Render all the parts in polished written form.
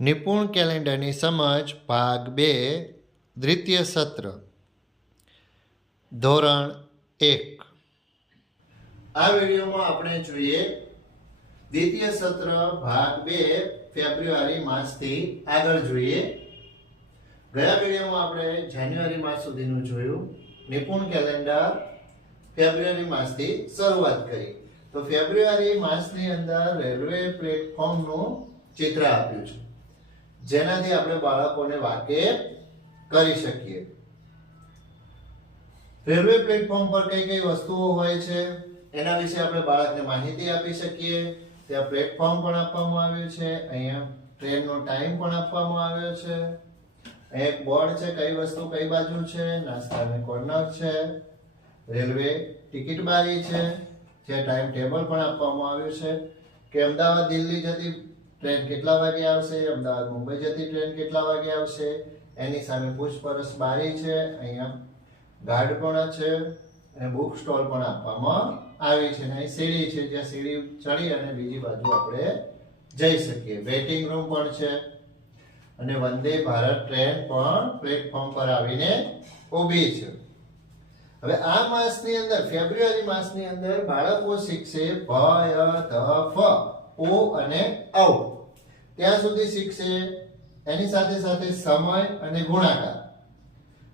નિપુણ કેલેન્ડરની સમજ ભાગ 2 દ્વિતીય સત્ર ધોરણ 1। આ વિડીયોમાં આપણે જોઈએ દ્વિતીય સત્ર ભાગ 2 ફેબ્રુઆરી માસથી આગળ જોઈએ। ગયા વિડીયોમાં આપણે જાન્યુઆરી માસ સુધીનું જોયું। નિપુણ કેલેન્ડર ફેબ્રુઆરી માસથી શરૂઆત કરી। તો ફેબ્રુઆરી માસની અંદર રેલવે પ્લેટફોર્મનું ચિત્ર આપ્યું છે, જેનાથી આપણે બાળકોને વાકેફ કરી શકીએ। રેલવે પ્લેટફોર્મ પર કઈ કઈ વસ્તુઓ હોય છે એના વિશે આપણે બાળકને માહિતી આપી શકીએ। ત્યાં પ્લેટફોર્મ પણ આપવામાં આવ્યું છે, અહીંયા ટ્રેનનો ટાઈમ પણ આપવામાં આવ્યો છે, એક બોર્ડ છે કઈ વસ્તુ કઈ બાજુ છે, નાસ્તાની કોર્નર છે, રેલવે ટિકિટ બારી છે, જે ટાઈમ ટેબલ પણ આપવામાં આવ્યું છે કે અમદાવાદ દિલ્હી જતી ટ્રેન કેટલા વાગે આવશે, અમદાવાદ મુંબઈ જતી ટ્રેન કેટલા વાગે આવશે, એની સામે પૂછપરછ બારી છે, અહીંયા ગાર્ડ પણ છે અને બુક સ્ટોલ પણ આપવામાં આવી છે, અને અહીં સીડી છે જ્યાં સીડી ચડી અને બીજી બાજુ આપણે જઈ શકીએ। વેઇટિંગ રૂમ પણ છે અને વંદે ભારત ટ્રેન પણ પ્લેટફોર્મ પર આવીને ઊભી છે। હવે આ માસની અંદર ફેબ્રુઆરી માસની અંદર બાળકો શીખશે ભ ય ધ ફ ઓ અને ઔ ત્યાં સુધી શીખશે। એની સાથે સાથે સમય અને ગુણાકાર,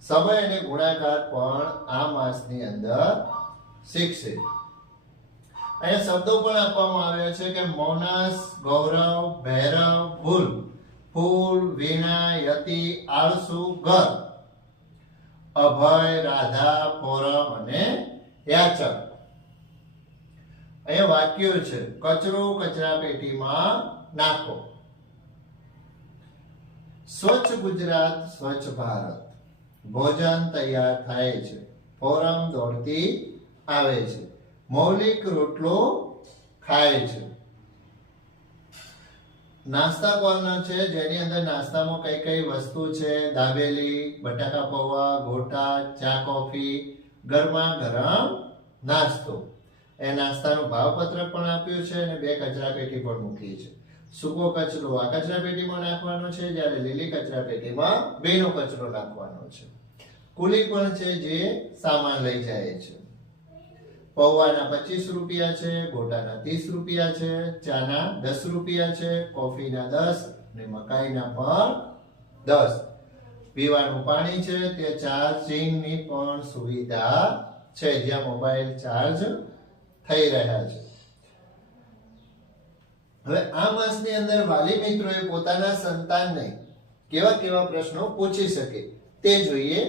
સમય અને ગુણાકાર પણ આ માસની અંદર શીખશે। અહીંયા શબ્દો પણ આપવામાં આવ્યા છે કે મોનસ, ગૌરવ, ભૈરવ, ભૂલ, ફૂલ, વીણા, યતિ, આળસુ, ઘર, અભય, રાધા, ફોરમ અને યાચક। અહીંયા વાક્યો છે કચરો કચરા પેટીમાં નાખો, સ્વચ્છ ગુજરાત સ્વચ્છ ભારત, ભોજન તૈયાર થાય છે, ફોરમ દોડતી આવે છે, મૌલિક રોટલો ખાય છે। નાસ્તા કોર્નર છે જેની અંદર નાસ્તામાં કઈ કઈ વસ્તુ છે, દાબેલી, બટાકા પૌવા, ગોટા, ચા કોફી, ગરમા ગરમ નાસ્તો। એ નાસ્તાનું ભાવપત્રક પણ આપ્યું છે અને બે કચરા પેટી પણ મૂકી છે। સૂકો કચરો આ કચરા પેટીમાં નાખવાનો છે, જ્યારે લીલી કચરા પેટીમાં બેનો કચરો નાખવાનો છે। કુલી પણ છે જે સામાન લઈ જાય છે। પૌવાના 25 રૂપિયા છે, ગોટાના 30 રૂપિયા છે, ચાના 10 રૂપિયા છે, કોફીના 10 અને મકાઈના પણ 10। પીવાનું પાણી છે તે ચાર્જિંગની પણ સુવિધા છે, જ્યાં મોબાઈલ ચાર્જ થઈ રહ્યા છે। હવે આ માસની અંદર વાલી મિત્રોએ પોતાના સંતાનને કેવા કેવા પ્રશ્નો પૂછી શકે તે જોઈએ।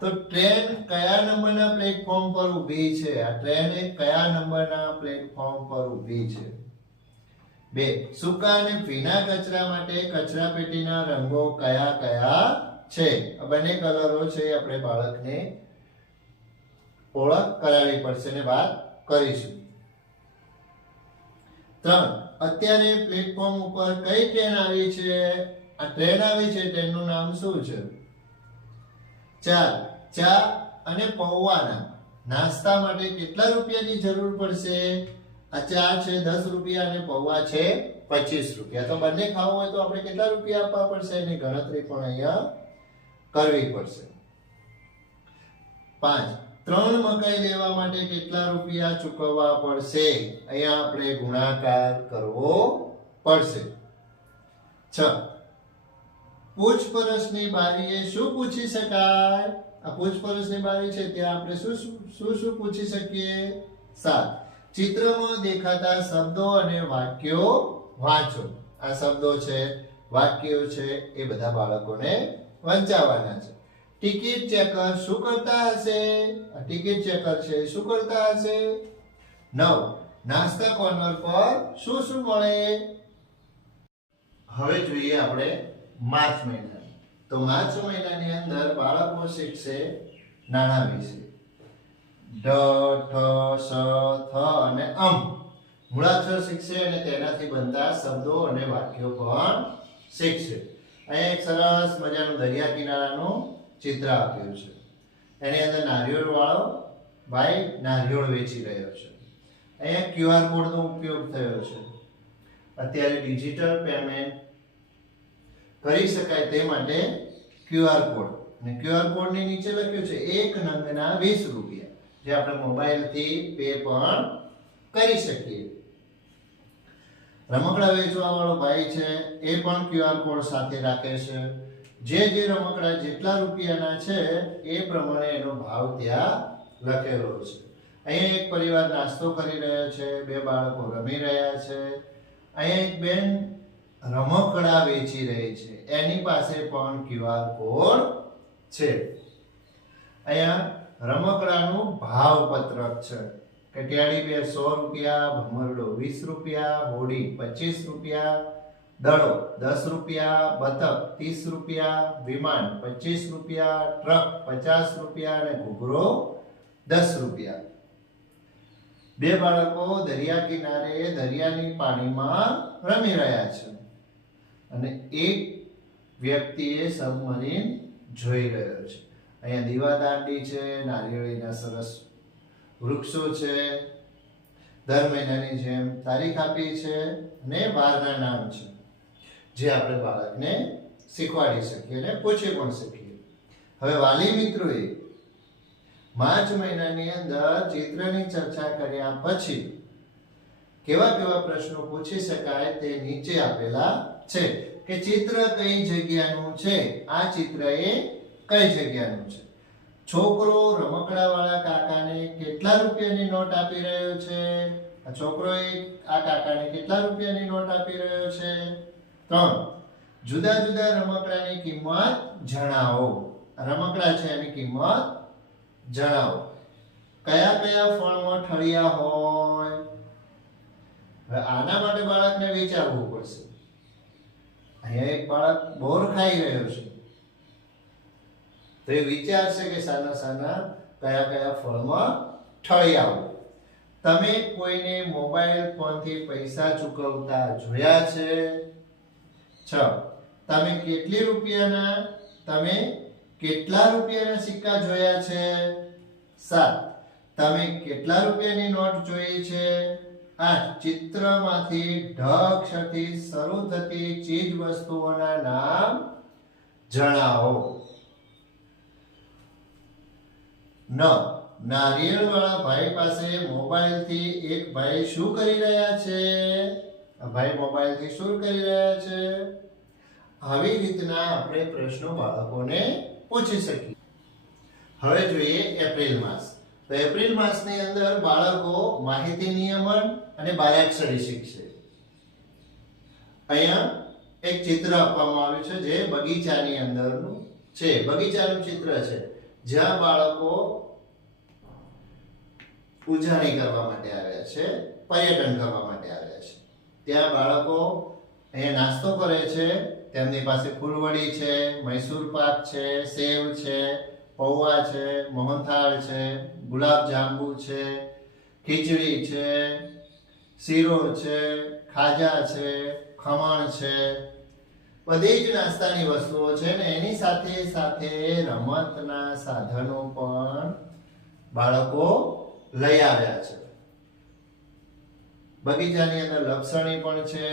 તો ટ્રેન કયા નંબરના પ્લેટફોર્મ પર ઊભી છે, આ ટ્રેન કયા નંબરના પ્લેટફોર્મ પર ઊભી છે। 2 સૂકા અને ભીના કચરા માટે કચરા પેટીના રંગો કયા કયા છે। આ બંને કલરો છે, આપણે બાળકને ઓળખ કરાવવી પડશે ને વાત કરીશું। 3 અત્યારે પ્લેટફોર્મ ઉપર કઈ ટ્રેન આવી છે, આ ટ્રેન આવી છે, ટ્રેનનું નામ શું છે। 4 ચા અને પૌવાના નાસ્તા માટે કેટલા રૂપિયાની જરૂર પડશે, આ ચા છે 10 રૂપિયા અને પૌવા છે 25 રૂપિયા। તો બંને ખાવું હોય તો આપણે કેટલા રૂપિયા આપવા પડશે એની ગણતરી પણ અહીંયા કરવી પડશે। 5 3 મકાઈ લેવા માટે કેટલા રૂપિયા ચૂકવવા પડશે, અહીંયા આપણે ગુણાકાર કરવો પડશે। 6 પૂછપરછની બારીએ શું પૂછી શકાય, આ પૂછપરછની બારી છે ત્યાં આપણે શું પૂછી શકીએ। 7 ચિત્રમાં દેખાતા શબ્દો અને વાક્યો વાંચો, આ શબ્દો છે વાક્યો છે એ બધા બાળકોને વંચાવવાના છે। ટિકિટ ચેકર શું કરતા હશે, આ ટિકિટ ચેકર છે શું કરતા હશે। 9 નાસ્તા કોર્નર પર શું શું મળે। હવે જોઈએ આપણે માર્ચ મહિના। તો માર્ચ મહિનાની અંદર બાળકો શીખશે નાણાં વિશે, ઢ, ઠ, સ, થ અને અમ મૂળાક્ષર શીખશે અને તેનાથી બનતા શબ્દો અને વાક્યો પણ શીખશે। અહીંયા એક સરસ મજાનું દરિયા કિનારાનું ચિત્ર આપ્યું છે, એની અંદર નારિયેળ વાળો ભાઈ નારિયેળ વેચી રહ્યો છે। અહીંયા QR કોડનો ઉપયોગ થયો છે। અત્યારે ડિજિટલ પેમેન્ટ કરી શકાય તે માટે QR કોડ, અને QR કોડ ની નીચે લખ્યું છે એક નંગના 20 રૂપિયા, જે આપણે મોબાઈલથી પે પણ કરી શકીએ. રમકડા વેચવા વાળો ભાઈ છે એ પણ QR કોડ સાથે રાખે છે. જે રમકડા જેટલા રૂપિયાના છે એ પ્રમાણે એનો ભાવ ત્યાં લખેલો છે. અહીંયા એક પરિવાર નાસ્તો કરી રહ્યો છે, બે બાળકો રમી રહ્યા છે. અહીંયા એક બેન રમકડા વેચી રહી છે, એની પાસે પણ QR કોડ છે. અહીંયા રમકડાનું ભાવ પત્રક છે કે ટેડી બેર 100 રૂપિયા, ભમરડો 20 રૂપિયા, હોડી 25 રૂપિયા, દડો 10 રૂપિયા, બતક 30 રૂપિયા, વિમાન 25 રૂપિયા, ટ્રક 50 રૂપિયા અને ઘૂઘરો 10 રૂપિયા. બે બાળકો દરિયા કિનારે દરિયાની પાણીમાં રમી રહ્યા છે અને એક વ્યક્તિએ સબમરીન જોઈ રહ્યો છે. અહીંયા દીવાદાંડી છે, નારિયેળીના સરસ વૃક્ષો છે, દર મહિનાની જેમ તારીખ આપી છે અને વારના નામ છે, જે આપણે બાળકને શીખવાડી શકીએ અને પૂછી પણ શકીએ. હવે વાલી મિત્રોએ માર્ચ મહિનાની અંદર ચિત્રની ચર્ચા કર્યા પછી કેવા કેવા પ્રશ્નો પૂછી શકાય તે નીચે આપેલા છે કે ચિત્ર કઈ જગ્યાનું છે, આ ચિત્ર એ કઈ જગ્યાનું છે. છોકરો રમકડાવાળા કાકાને કેટલા રૂપિયાની નોટ આપી રહ્યો છે? આ છોકરો આ કાકાને કેટલા રૂપિયાની નોટ આપી રહ્યો છે? 3. જુદા જુદા રમકડાની કિંમત જણાવો. રમકડા છે એની કિંમત જણાવો. કયા કયા ફળમાં ઠળિયા હોય? હવે આના માટે બાળકને વિચારવું પડશે. અહીંયા એક બાળક બોર ખાઈ રહ્યો છે, તો એ વિચારશે કે સાના સાના કયા કયા ફળમાં ઠળિયા હોય. તમે કોઈને મોબાઈલ ફોનથી પૈસા ચૂકવતા જોયા છે? 6. તમે કેટલા રૂપિયાના સિક્કા જોયા છે? 7. તમે કેટલા રૂપિયાની નોટ જોઈ છે? 8. ચિત્રમાંથી ઢ અક્ષરથી શરૂ થતી ચીજ વસ્તુઓના નામ જણાવો. 9. નારિયેળવાળા ભાઈ પાસે મોબાઈલથી એક ભાઈ શું કરી રહ્યા છે? ભાઈ મોબાઈલથી શું કરી રહ્યા છે? આવી રીતના આપણે પ્રશ્નો બાળકોને પૂછી શકીએ. હવે જોઈએ એપ્રિલ માસ. તો એપ્રિલ માસની અંદર બાળકો માહિતી નિયમન અને બારાક્ષરી શીખશે. અહીંયા એક ચિત્ર આપવામાં આવ્યું છે જે બગીચાની અંદરનું છે. બગીચાનું ચિત્ર છે જ્યાં બાળકો ઉજાણી કરવા માટે આવ્યા છે, પર્યટન કરવા માટે આવ્યા છે. ત્યાં બાળકો અહીંયા નાસ્તો કરે છે. તેમની પાસે ફૂલવડી છે, મૈસૂર પાક છે, સેવ છે, પૌવા છે, મોહનથાળ છે, ગુલાબ જાંબુ છે, ખીચડી છે, શીરો છે, ખાજા છે, ખમણ છે. બધી જ નાસ્તાની વસ્તુઓ છે ને એની સાથે સાથે રમતના સાધનો પણ બાળકો લઈ આવ્યા છે. બગીચાની અંદર લપસણી પણ છે,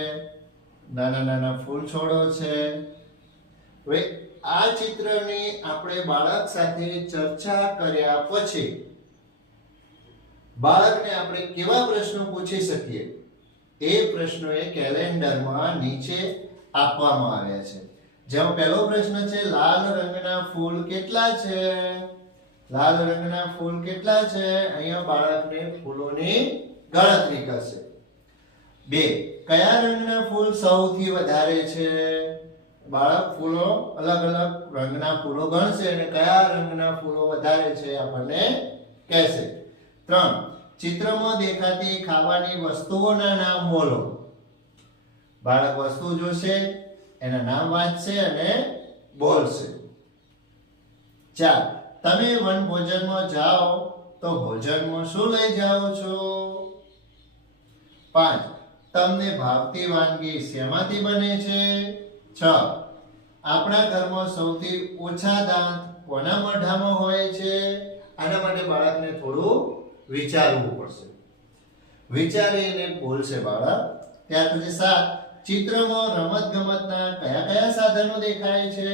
નાના નાના ફૂલ છોડો છે. હવે આ ચિત્રની આપણે બાળક સાથે ચર્ચા કર્યા પછી બાળકને આપણે કેવા પ્રશ્નો પૂછી શકીએ એ પ્રશ્નો એ કેલેન્ડરમાં નીચે આપવામાં આવ્યા છે. જેમાં પહેલો પ્રશ્ન છે લાલ રંગના ફૂલ કેટલા છે? લાલ રંગના ફૂલ કેટલા છે? અહીંયા બાળકને ફૂલોની ગણતરી કરશે. 2. કયા રંગના ફૂલ સૌથી વધારે છે? બાળક ફૂલો અલગ અલગ રંગના ફૂલો ગણશે અને કયા રંગના ફૂલો વધારે છે આપણને કહેશે. 3. ચિત્રમાં દેખાતી ખાવાની વસ્તુઓના નામ બોલો. બાળક વસ્તુ જોશે, એના નામ વાંચશે અને બોલશે. 4. તમે વનભોજનમાં જાઓ તો ભોજનમાં શું લઈ જાઓ છો? 5. તમને ભાવતી વાનગી શેમાંથી બને છે? 6. આપણા ઘરમાં સૌથી ઓછા દાંત કોના મોઢામાં હોય છે? આના માટે બાળકને થોડું વિચારવું પડશે. વિચારીને બોલશે બાળક. ત્યાર પછી 7. ચિત્રમાં રમતગમતના કયા કયા સાધનો દેખાય છે?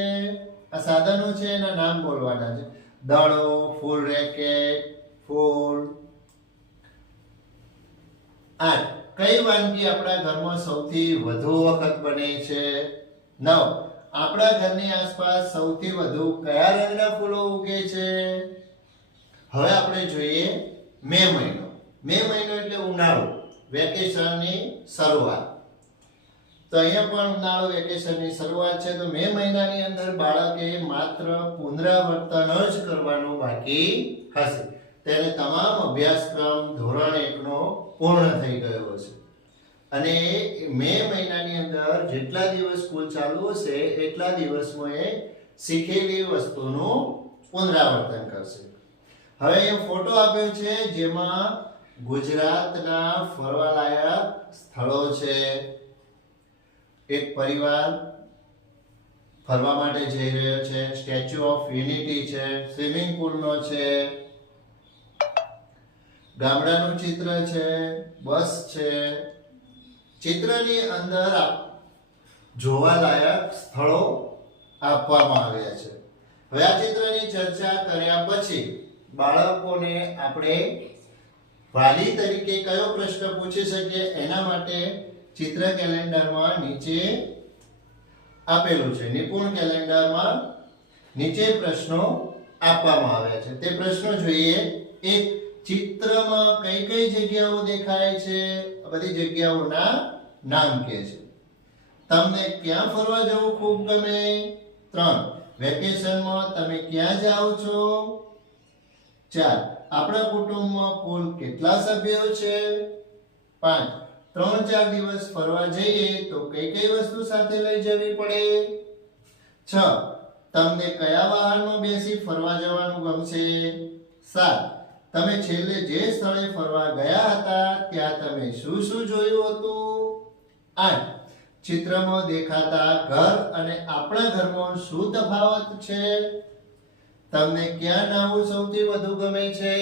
આ સાધનો છે એના નામ બોલવાના છે. દડો, ફૂલ રેકેટ, ફૂલ. 8. કઈ વાનગી આપણા ઘરમાં સૌથી વધુ વખત બને છે? 9. આપણા ઘરની આસપાસ સૌથી વધુ કયા રંગના ફૂલો ઉગે છે? હવે આપણે જોઈએ મે મહિનો. મે મહિનો એટલે ઉનાળો, વેકેશનની શરૂઆત. તો અહીંયા પણ ઉનાળો વેકેશનની શરૂઆત છે. તો મે મહિનાની અંદર બાળકે માત્ર પુનરાવર્તન જ કરવાનું બાકી હશે. તેને તમામ અભ્યાસક્રમ ધોરણ 1 નો પૂર્ણ થઈ ગયો હશે. અને મે મહિનાની અંદર જેટલા દિવસ સ્કૂલ ચાલુ હશે એટલા દિવસમાં એ શીખેલી વસ્તુનું પુનરાવર્તન કરશે. હવે અહીંયા ફોટો આપ્યો છે જેમાં ગુજરાતના ફરવાલાયક સ્થળો છે. એક પરિવાર ફરવા માટે જઈ રહ્યો છે. સ્ટેચ્યુ ઓફ યુનિટી છે, સ્વિમિંગ પુલનો છે, ગામડાનું ચિત્ર છે, બસ છે. ચિત્રની અંદર જોવાલાયક સ્થળો આપવામાં આવ્યા છે. હવે આ ચિત્રની ચર્ચા કર્યા પછી બાળકોને આપણે વાલી તરીકે કયો પ્રશ્ન પૂછી શકીએ એના માટે ચિત્ર કેલેન્ડરમાં નીચે આપેલું છે. નિપુણ કેલેન્ડરમાં નીચે પ્રશ્નો આપવામાં આવ્યા છે. તે પ્રશ્નો જોઈએ. એક, ચિત્રમાં કઈ કઈ જગ્યાઓ દેખાય છે? આ બધી જગ્યાઓના નામ કહે છે. તમને ક્યાં ફરવા જવું ખૂબ ગમે? 3, વેકેશનમાં તમે ક્યાં જાઓ છો? 4, આપણા કુટુંબમાં કુલ કેટલા સભ્યો છે? 5, 3-4 દિવસ ફરવા જઈએ તો કઈ કઈ વસ્તુ સાથે લઈ જવી પડે? 6, તમને કયા વાહનમાં બેસી ફરવા જવાનું ગમશે? 7, તમે છેલ્લે જે સ્થળે ફરવા ગયા હતા ત્યાં તમે શું શું જોયું હતું? 8, ચિત્રમાં દેખાતા ઘર અને આપણા ઘરમાં શું તફાવત છે? તમને ક્યાં નાવું સૌથી વધુ ગમે છે?